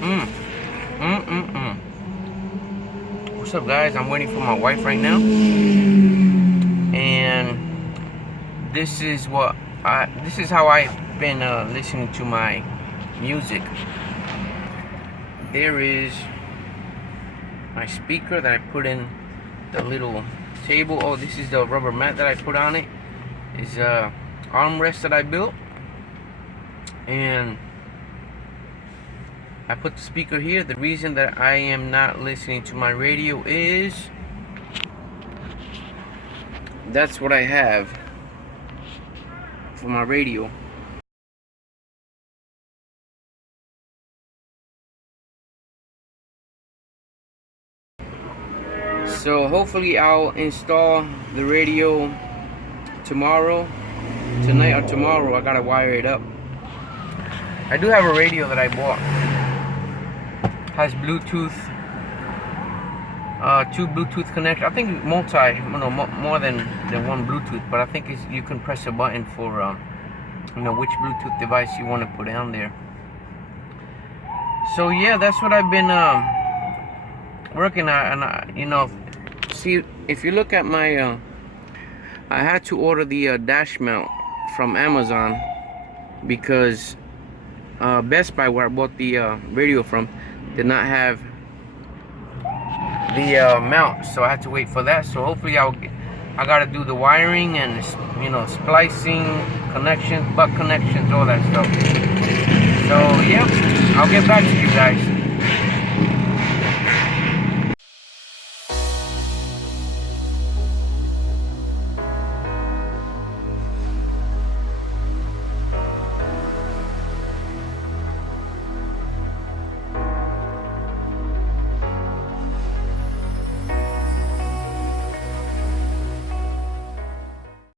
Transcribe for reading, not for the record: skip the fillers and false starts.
Mm. Mm-mm-mm. What's up, guys? I'm waiting for my wife right now. And this is how I've been listening to my music. There is my speaker that I put in the little table. Oh, this is the rubber mat that I put on it. Is armrest that I built. And I put the speaker here. The reason that I am not listening to my radio is that's what I have for my radio. So hopefully I'll install the radio tomorrow, tonight or tomorrow. I gotta wire it up. I do have a radio that I bought. Has Bluetooth, two Bluetooth connectors. I think more than one Bluetooth, but I think you can press a button for which Bluetooth device you want to put down there. So yeah, that's what I've been working on. And see, if you look at my I had to order the dash mount from Amazon because Best Buy, where I bought the radio from, did not have the mount, so I had to wait for that. So hopefully I gotta do the wiring and splicing, connections, butt connections, all that stuff. So yeah, I'll get back to you guys.